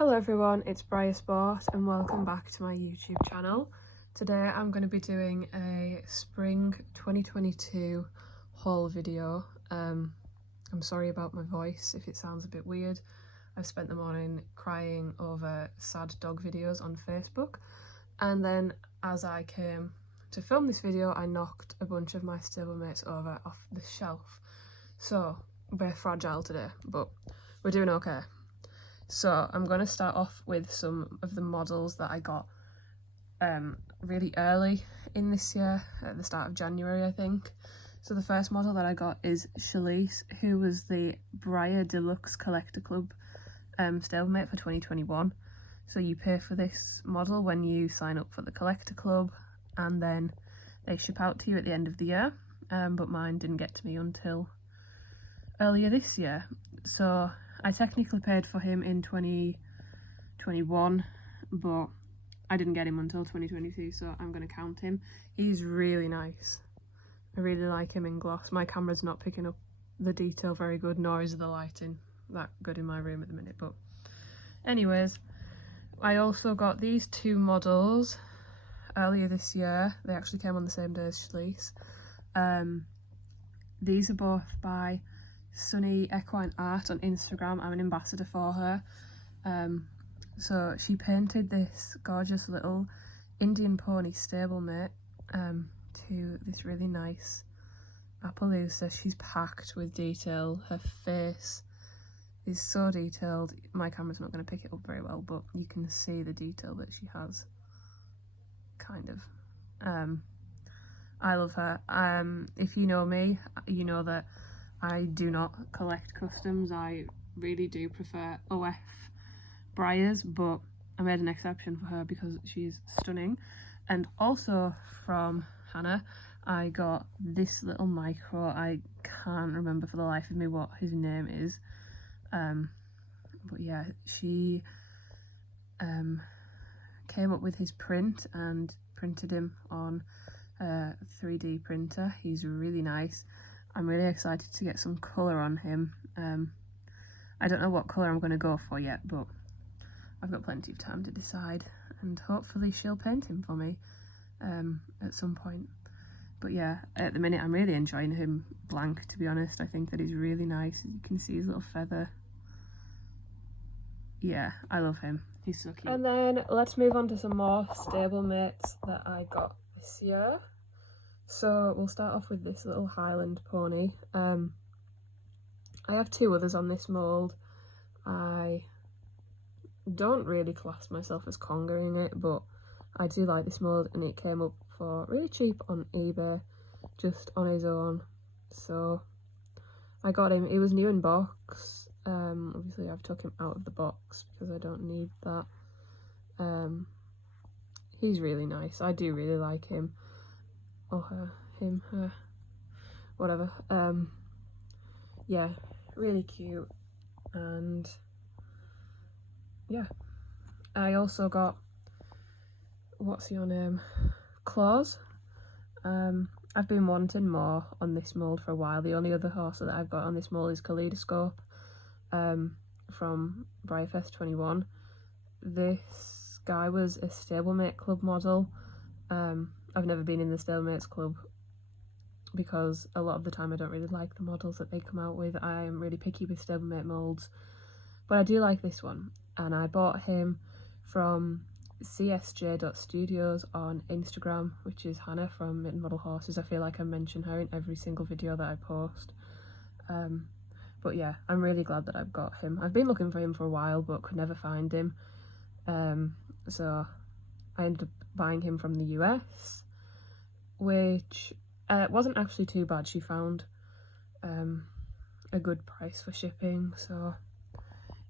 Hello everyone, it's BreyerSport and welcome back to my YouTube channel. Today I'm going to be doing a spring 2022 haul video. I'm sorry about my voice if it sounds a bit weird. I've spent the morning crying over sad dog videos on Facebook, and then as I came to film this video I knocked a bunch of my stablemates over off the shelf. So we're fragile today, but we're doing okay. So I'm going to start off with some of the models that I got really early in this year, at the start of January I think. So the first model that I got is Shalise, who was the Breyer Deluxe Collector Club stablemate for 2021. So you pay for this model when you sign up for the Collector Club, and then they ship out to you at the end of the year, but mine didn't get to me until earlier this year. So I technically paid for him in 2021, but I didn't get him until 2022, so I'm going to count him. He's really nice. I really like him in gloss. My camera's not picking up the detail very good, nor is the lighting that good in my room at the minute, but anyways, I also got these two models earlier this year. They actually came on the same day as Shalise. These are both by Sunny Equine Art on Instagram. I'm an ambassador for her. So she painted this gorgeous little Indian pony stablemate to this really nice Appaloosa. She's packed with detail. Her face is so detailed. My camera's not going to pick it up very well, but you can see the detail that she has, kind of. I love her. If you know me, you know that I do not collect customs. I really do prefer OF Breyers, but I made an exception for her because she's stunning. And also from Hannah, I got this little micro. I can't remember for the life of me what his name is. But yeah, she came up with his print and printed him on a 3D printer. He's really nice. I'm really excited to get some colour on him. I don't know what colour I'm going to go for yet, but I've got plenty of time to decide, and hopefully she'll paint him for me at some point. But yeah, at the minute I'm really enjoying him blank, to be honest. I think that he's really nice. You can see his little feather. Yeah, I love him. He's so cute. And then let's move on to some more stablemates that I got this year. So we'll start off with this little Highland Pony. I have two others on this mould. I don't really class myself as congering it, but I do like this mould, and it came up for really cheap on eBay, just on his own. So I got him. He was new in box. Obviously I've took him out of the box because I don't need that. He's really nice. I do really like him. Or her, him, her, whatever. Yeah, really cute. And yeah, I also got, what's your name, Claws. I've been wanting more on this mould for a while. The only other horse that I've got on this mould is Kaleidoscope from Breyerfest 21. This guy was a stablemate club model. I've never been in the stablemates club because a lot of the time I don't really like the models that they come out with. I am really picky with stablemate moulds, but I do like this one, and I bought him from csj.studios on Instagram, which is Hannah from Mitten Model Horses. I feel like I mention her in every single video that I post. But yeah, I'm really glad that I've got him. I've been looking for him for a while but could never find him. So I ended up buying him from the US, which wasn't actually too bad. She found a good price for shipping, so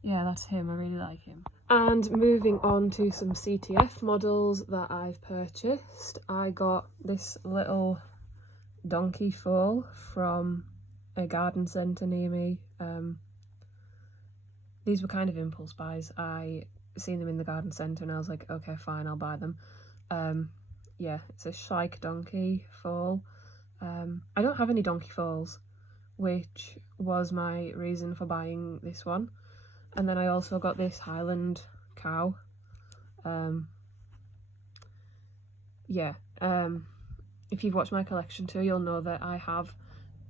yeah, that's him. I really like him. And moving on to some CTF models that I've purchased, I got this little donkey foal from a garden centre near me. These were kind of impulse buys. I seen them in the garden centre and I was like, okay, fine, I'll buy them. Yeah, it's a Shrike donkey foal. I don't have any donkey foals, which was my reason for buying this one. And then I also got this Highland Cow. If you've watched my collection tour, you'll know that I have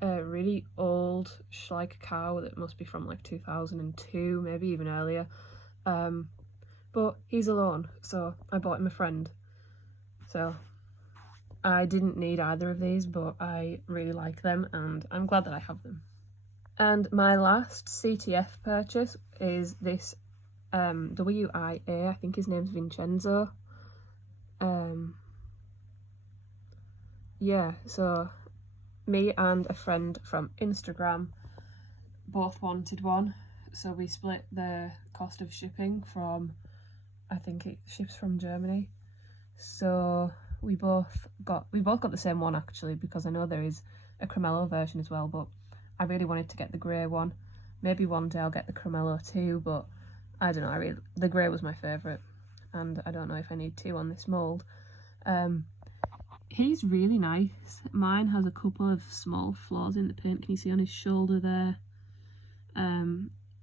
a really old Schleicher cow that must be from like 2002, maybe even earlier. But he's alone, so I bought him a friend. So I didn't need either of these, but I really like them and I'm glad that I have them. And my last CTF purchase is this WIA, I think his name's Vincenzo. Yeah, so me and a friend from Instagram both wanted one, so we split the cost of shipping from, I think it ships from Germany. So we both got the same one actually, because I know there is a Cremello version as well, but I really wanted to get the grey one. Maybe one day I'll get the Cremello too, but I don't know, the grey was my favourite, and I don't know if I need two on this mould. He's really nice. Mine has a couple of small flaws in the paint. Can you see on his shoulder there?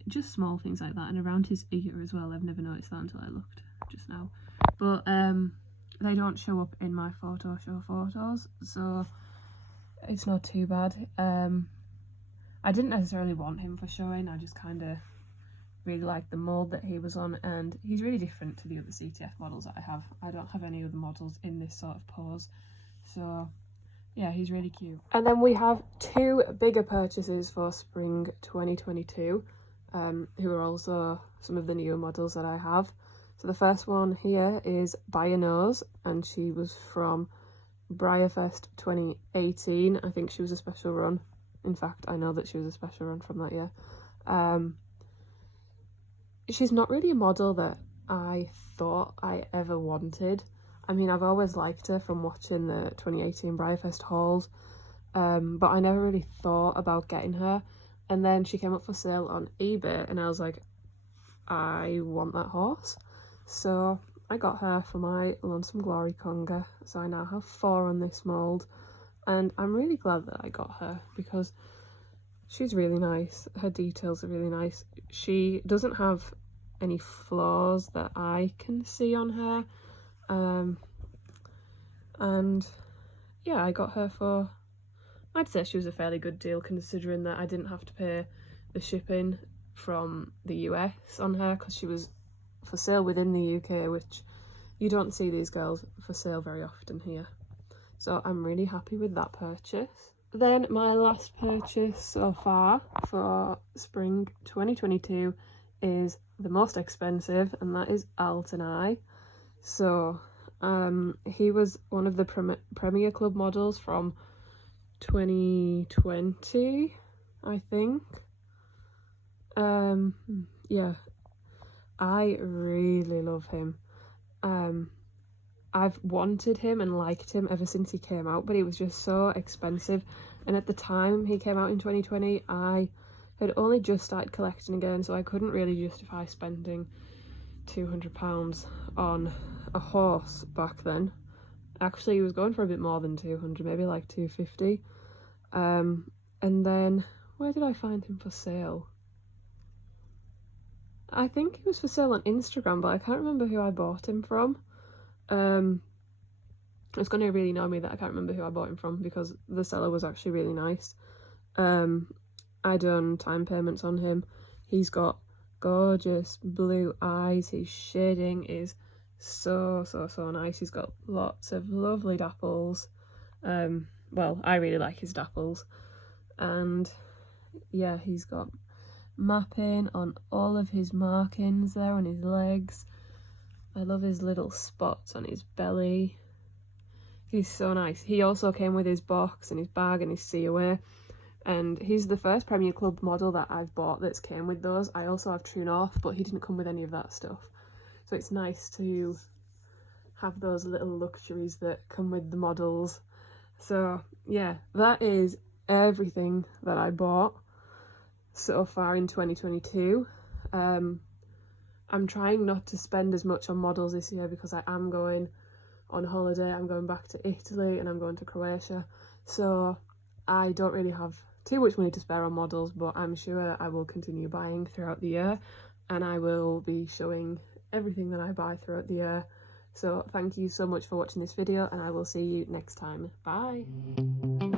Just small things like that, and around his ear as well. I've never noticed that until I looked just now. But they don't show up in my photo show photos, so it's not too bad. I didn't necessarily want him for showing, I just kind of really like the mould that he was on, and he's really different to the other CTF models that I have. I don't have any other models in this sort of pose, so yeah, he's really cute. And then we have two bigger purchases for spring 2022, who are also some of the newer models that I have. So the first one here is Breyer, and she was from BreyerFest 2018. I think she was a special run. In fact, I know that she was a special run from that year. She's not really a model that I thought I ever wanted. I mean, I've always liked her from watching the 2018 BreyerFest hauls, but I never really thought about getting her. And then she came up for sale on eBay, and I was like, I want that horse. So I got her for my Lonesome Glory Conga. So I now have 4 on this mould, and I'm really glad that I got her because she's really nice. Her details are really nice. She doesn't have any flaws that I can see on her. And yeah, I got her for, I'd say she was a fairly good deal considering that I didn't have to pay the shipping from the US on her because she was for sale within the UK, which you don't see these girls for sale very often here. So I'm really happy with that purchase. Then my last purchase so far for spring 2022 is the most expensive, and that is Alton. So he was one of the Premier Club models from 2020, I think. Yeah, I really love him. I've wanted him and liked him ever since he came out, but he was just so expensive. And at the time he came out in 2020, I had only just started collecting again, so I couldn't really justify spending £200 on a horse back then. Actually, he was going for a bit more than 200, maybe like 250. And then where did I find him for sale? I think he was for sale on Instagram, but I can't remember who I bought him from. It's going to really annoy me that I can't remember who I bought him from because the seller was actually really nice. I done time payments on him. He's got gorgeous blue eyes. His shading is so nice. He's got lots of lovely dapples. Well, I really like his dapples. And yeah, he's got mapping on all of his markings there on his legs. I love his little spots on his belly. He's so nice. He also came with his box and his bag and his COA, and he's the first Premier Club model that I've bought that's came with those. I also have True North, but he didn't come with any of that stuff, so it's nice to have those little luxuries that come with the models. So yeah, that is everything that I bought so far in 2022. I'm trying not to spend as much on models this year because I am going on holiday. I'm going back to Italy and I'm going to Croatia, so I don't really have too much money to spare on models, but I'm sure I will continue buying throughout the year, and I will be showing everything that I buy throughout the year. So thank you so much for watching this video, and I will see you next time. Bye!